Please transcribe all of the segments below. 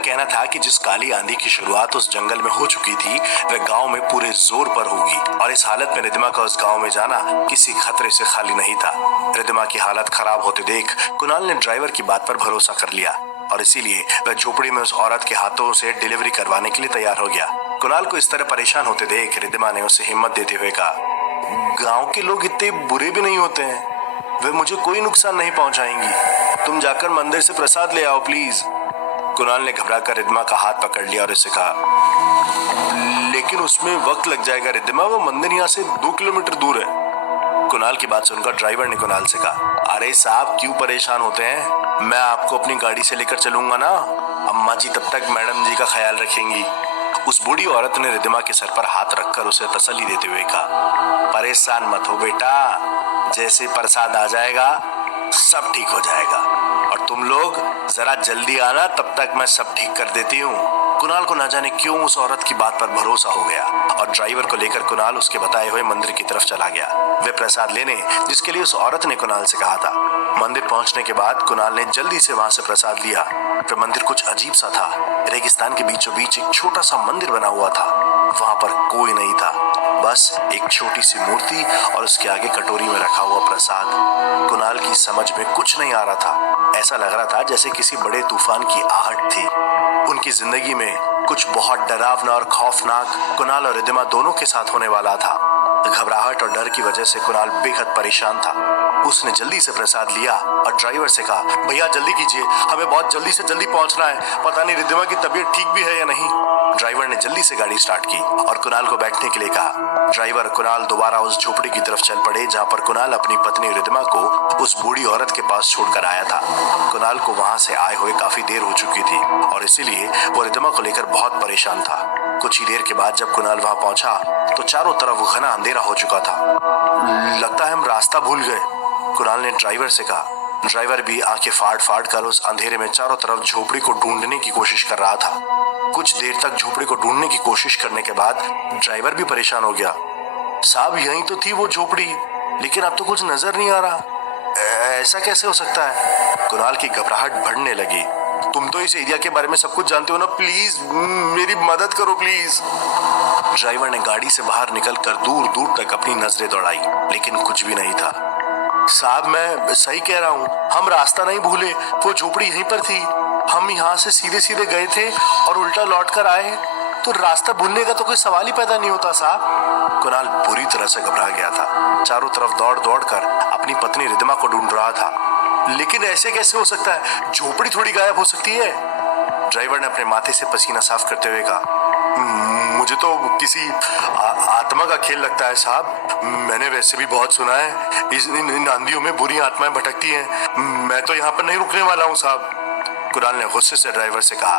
कहना था कि जिस काली आंधी की शुरुआत उस जंगल में हो चुकी थी वह गांव में पूरे जोर पर होगी और इस हालत में रिद्धिमा का उस गांव में जाना किसी खतरे से खाली नहीं था। रिद्धिमा की हालत खराब होते देख कुणाल ने ड्राइवर की बात पर भरोसा कर लिया और इसीलिए वह झोपड़ी में उस औरत के हाथों से डिलीवरी करवाने के लिए तैयार हो गया। कुणाल को इस तरह परेशान होते देख रिद्धिमा ने उसे हिम्मत देते हुए कहा, गांव के लोग इतने बुरे भी नहीं होते हैं, वे मुझे कोई नुकसान नहीं पहुंचाएंगी। तुम जाकर मंदिर से प्रसाद ले आओ प्लीज। कुणाल ने घबराकर रिद्धिमा का हाथ पकड़ लिया और उससे कहा, लेकिन उसमें वक्त लग जाएगा रिद्धिमा, वो मंदिर यहाँ से 2 किलोमीटर दूर है। कुणाल की बात सुनकर ड्राइवर ने कुणाल से कहा, अरे साहब क्यों परेशान होते हैं, मैं आपको अपनी गाड़ी से लेकर चलूंगा ना। अम्मा जी तब तक मैडम जी का ख्याल रखेंगी। उस बूढ़ी औरत ने रिद्धिमा के सर पर हाथ रखकर उसे तसल्ली देते हुए कहा, परेशान मत हो बेटा, जैसे प्रसाद आ जाएगा सब ठीक हो जाएगा और तुम लोग जरा जल्दी आना, तब तक मैं सब ठीक कर देती हूँ। कुणाल को ना जाने क्यों उस औरत की बात पर भरोसा हो गया और ड्राइवर को लेकर कुणाल उसके बताए हुए मंदिर की तरफ चला गया, वे प्रसाद लेने जिसके लिए उस औरत ने कुणाल से कहा था। मंदिर पहुंचने के बाद कुणाल ने जल्दी से वहां से प्रसाद लिया। फिर मंदिर कुछ अजीब सा था। रेगिस्तान के बीचों बीच एक छोटा सा मंदिर बना हुआ था। वहां पर कोई नहीं था, बस एक छोटी सी मूर्ति और उसके आगे कटोरी में रखा हुआ प्रसाद। कुणाल की समझ में कुछ नहीं आ रहा था। ऐसा लग रहा था जैसे किसी बड़े तूफान की आहट थी। उनकी जिंदगी में कुछ बहुत डरावना और खौफनाक कुणाल और रिद्धिमा दोनों के साथ होने वाला था। घबराहट और डर की वजह से कुणाल बेहद परेशान था। उसने जल्दी से प्रसाद लिया और ड्राइवर से कहा, भैया जल्दी कीजिए, हमें बहुत जल्दी से जल्दी पहुंचना है, पता नहीं रिद्धिमा की तबीयत ठीक भी है या नहीं। ड्राइवर ने जल्दी से गाड़ी स्टार्ट की और कुणाल को बैठने के लिए कहा। ड्राइवर कुणाल दोबारा उस झोपड़ी की तरफ चल पड़े जहां पर कुणाल अपनी पत्नी रिद्धिमा को उस बूढ़ी औरत के पास छोड़कर आया था। कुणाल को वहां से आए हुए काफी देर हो चुकी थी और इसीलिए वो रिद्धिमा को लेकर बहुत परेशान था। कुछ ही देर के बाद जब कुणाल वहां पहुंचा तो चारों तरफ घना अंधेरा हो चुका था। लगता है हम रास्ता भूल गए, कुणाल ने ड्राइवर से कहा। ड्राइवर भी आंखें फाड़ फाड़ कर उस अंधेरे में चारों तरफ झोपड़ी को ढूंढने की कोशिश कर रहा था। कुछ देर तक झोपड़ी को ढूंढने की कोशिश करने के बाद ड्राइवर भी परेशान हो गया। साहब यहीं तो थी वो झोपड़ी, लेकिन अब तो कुछ नजर नहीं आ रहा। ऐसा कैसे हो सकता है? कुणाल की घबराहट बढ़ने लगी। तुम तो इस एरिया के बारे में सब कुछ जानते हो ना, प्लीज मेरी मदद करो प्लीज। ड्राइवर ने गाड़ी से बाहर निकलकर दूर दूर तक अपनी नजरें दौड़ाई, लेकिन कुछ भी नहीं था। साहब मैं सही कह रहा हूँ, हम रास्ता नहीं भूले, वो झोपड़ी यहीं पर थी। हम यहाँ से सीधे सीधे गए थे और उल्टा लौट कर आए, तो रास्ता भूलने का तो कोई सवाल ही पैदा नहीं होता साहब। कुणाल बुरी तरह से घबरा गया था। चारों तरफ दौड़ दौड़ कर अपनी पत्नी रिद्धिमा को ढूंढ रहा था। लेकिन ऐसे कैसे हो सकता है, झोपड़ी थोड़ी गायब हो सकती है। ड्राइवर ने अपने माथे से पसीना साफ करते हुए कहा, मुझे तो किसी आत्मा का खेल लगता है साहब। मैंने वैसे भी बहुत सुना है इन आंधियों में बुरी आत्माएं भटकती हैं। मैं तो यहाँ पर नहीं रुकने वाला हूँ साहब। कुणाल ने गुस्से से ड्राइवर से कहा,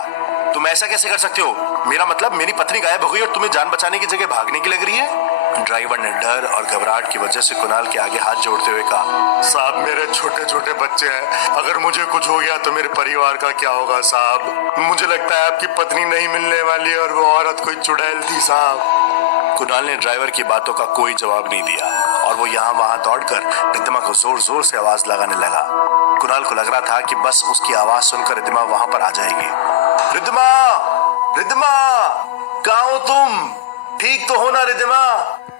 तुम ऐसा कैसे कर सकते हो? मेरा मतलब मेरी पत्नी गायब हो गई और तुम्हें जान बचाने की जगह भागने की लग रही है। ड्राइवर ने डर और घबराहट की वजह से कुणाल के आगे हाथ जोड़ते हुए कहा, साहब मेरे छोटे छोटे बच्चे हैं, अगर मुझे कुछ हो गया तो मेरे परिवार का क्या होगा साहब? मुझे लगता है आपकी पत्नी नहीं मिलने वाली और वो औरत कोई चुड़ैल थी साहब। कुणाल ने ड्राइवर की बातों का कोई जवाब नहीं दिया और वो यहाँ वहां दौड़कर रिद्धिमा को जोर जोर से आवाज लगाने लगा। कुणाल को लग रहा था कि बस उसकी आवाज सुनकर रिद्धिमा वहां पर आ जाएगी। रिद्धिमा, रिद्धिमा, कहाँ हो तुम? ठीक तो हो ना रिद्धिमा?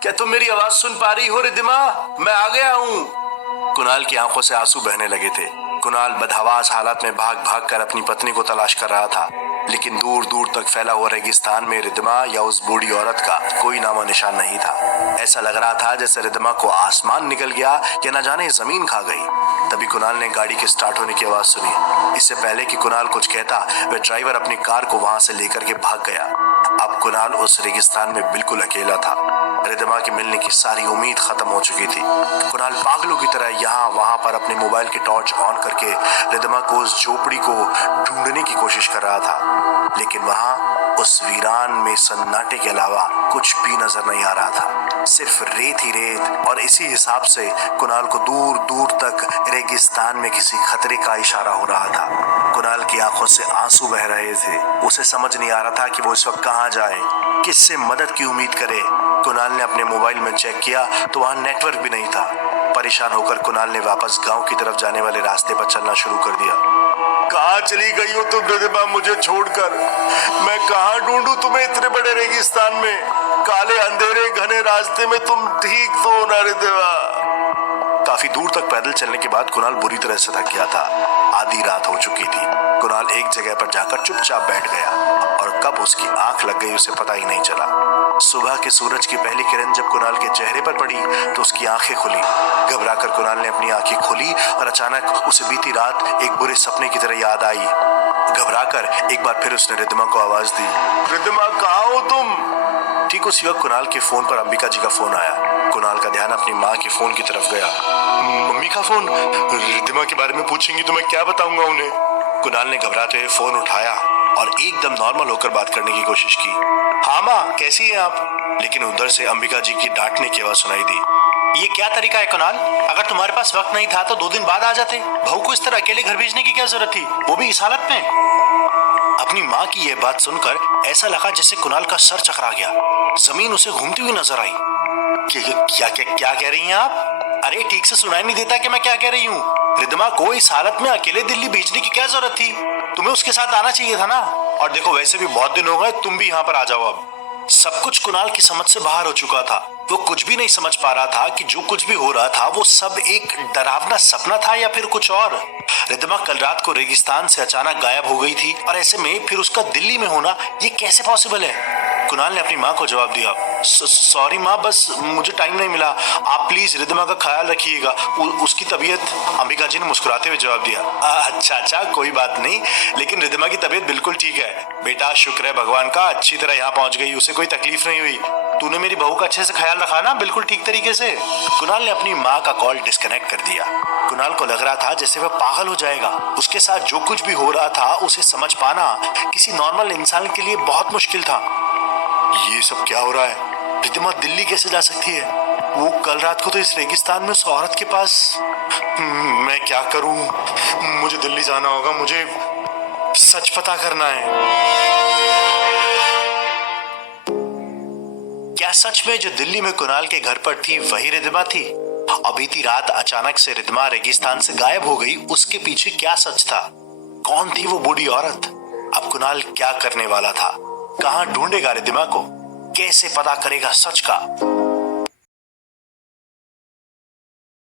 क्या तुम मेरी आवाज सुन पा रही हो रिद्धिमा? मैं आ गया हूँ। कुणाल की आंखों से आंसू बहने लगे थे। कुणाल बदहवास हालत में भाग भाग कर अपनी पत्नी को तलाश कर रहा था, लेकिन दूर दूर तक फैला हुआ रेगिस्तान में रिद्धिमा या उस बूढ़ी औरत का कोई नामो निशान नहीं था। ऐसा लग रहा था जैसे रिद्धिमा को आसमान निकल गया या न जाने जमीन खा गई। तभी कुणाल ने गाड़ी के स्टार्ट होने की आवाज सुनी। इससे पहले कि कुणाल कुछ कहता, वह ड्राइवर अपनी कार को वहां से लेकर के भाग गया। अब कुणाल उस रेगिस्तान में बिल्कुल अकेला था। रिद्धिमा के मिलने की सारी उम्मीद खत्म हो चुकी थी। कुणाल पागलों की तरह यहाँ वहां पर अपने मोबाइल की टॉर्च ऑन करके रिद्धिमा को उस झोपड़ी को ढूंढने की कोशिश कर रहा था, लेकिन वहां उस वीरान में सन्नाटे के अलावा कुछ भी नजर नहीं आ रहा था, सिर्फ रेत ही रेत। और इसी हिसाब से कुणाल को दूर दूर तक रेगिस्तान में किसी खतरे का इशारा हो रहा था। कुणाल की आंखों से आंसू बह रहे थे। उसे समझ नहीं आ रहा था कि वो इस वक्त कहाँ जाए, किससे मदद की उम्मीद करे। कुणाल ने अपने मोबाइल में चेक किया तो वहां नेटवर्क भी नहीं था। परेशान होकर कुणाल ने वापस गांव की तरफ जाने वाले रास्ते पर चलना शुरू कर दिया। कहाँ चली गई हो तुम रिद्धिमा मुझे छोड़कर? मैं कहाँ ढूंढूं तुम्हें इतने बड़े रेगिस्तान में? काले अंधेरे घने रास्ते में तुम ठीक तो हो ना रिद्धिमा? काफी दूर तक पैदल चलने के बाद कुणाल बुरी तरह से थक गया था। आधी रात हो चुकी थी। कुणाल एक जगह पर जाकर चुपचाप बैठ गया और कब उसकी आंख लग गई उसे पता ही नहीं चला। सुबह के सूरज की पहली किरण जब कुणाल के चेहरे पर पड़ी तो उसकी आंखें खुली। घबराकर कुणाल ने अपनी आंखें खोली और अचानक उसे बीती रात एक बुरे सपने की तरह याद आई। घबराकर एक बार फिर उसने रिद्धिमा को आवाज दी, रिद्धिमा कहाँ हो तुम? ठीक उसी वक्त कुणाल के फोन पर अंबिका जी का फोन आया। कुणाल का ध्यान अपनी माँ के फोन की तरफ गया। मम्मी का फोन? रिद्धिमा के बारे में पूछेंगी तो मैं क्या बताऊंगा उन्हें? कुणाल ने घबराते हुए फोन उठाया और एकदम नॉर्मल होकर बात करने की कोशिश की। हाँ माँ, कैसी हैं आप? लेकिन उधर से अंबिका जी की डांटने की आवाज सुनाई दी। ये क्या तरीका है कुणाल? अगर तुम्हारे पास वक्त नहीं था तो 2 दिन बाद आ जाते। बहू को इस तरह अकेले घर भेजने की क्या जरूरत थी, वो भी इस हालत में? अपनी माँ की यह बात सुनकर ऐसा लगा जैसे कुणाल का सर चकरा गया। जमीन उसे घूमती हुई नजर आई। क्या कह रही हैं आप? अरे ठीक से सुनाई नहीं देता कि मैं क्या कह रही हूँ? रिद्धिमा को इस हालत में अकेले दिल्ली भेजने की क्या जरूरत थी? तुम्हें उसके साथ आना चाहिए था ना। और देखो वैसे भी बहुत दिन हो गए, तुम भी यहाँ पर आ जाओ अब। सब कुछ कुणाल की समझ से बाहर हो चुका था। वो कुछ भी नहीं समझ पा रहा था कि जो कुछ भी हो रहा था वो सब एक डरावना सपना था या फिर कुछ और। रिद्धिमा कल रात को रेगिस्तान से अचानक गायब हो गई थी और ऐसे में फिर उसका दिल्ली में होना ये कैसे पॉसिबल है? कुणाल ने अपनी माँ को जवाब दिया, सॉरी माँ, बस मुझे टाइम नहीं मिला। आप प्लीज रिद्धिमा का ख्याल रखिएगा, उसकी तबीयत। अंबिका जी ने मुस्कुराते हुए जवाब दिया, अच्छा कोई बात नहीं, लेकिन रिद्धिमा की तबीयत बिल्कुल ठीक है बेटा। शुक्र है भगवान का, अच्छी तरह यहाँ पहुँच गई, उसे कोई तकलीफ नहीं हुई। तूने मेरी बहू का अच्छे से ख्याल रखा ना, बिल्कुल ठीक तरीके से? कुणाल ने अपनी माँ का कॉल डिस्कनेक्ट कर दिया। कुणाल को लग रहा था जैसे वह पागल हो जाएगा। उसके साथ जो कुछ भी हो रहा था उसे समझ पाना किसी नॉर्मल इंसान के लिए बहुत मुश्किल था। ये सब क्या हो रहा है? रिद्धिमा दिल्ली कैसे जा सकती है? वो कल रात को तो इस रेगिस्तान में उस औरत के पास। मैं क्या करूं? मुझे दिल्ली जाना होगा, मुझे सच पता करना है। क्या सच में जो दिल्ली में कुणाल के घर पर थी वही रिद्धिमा थी? और बीती रात अचानक से रिद्धिमा रेगिस्तान से गायब हो गई, उसके पीछे क्या सच था? कौन थी वो बूढ़ी औरत? अब कुणाल क्या करने वाला था? कहां ढूंढेगा रिद्धिमा को? कैसे पता करेगा सच का?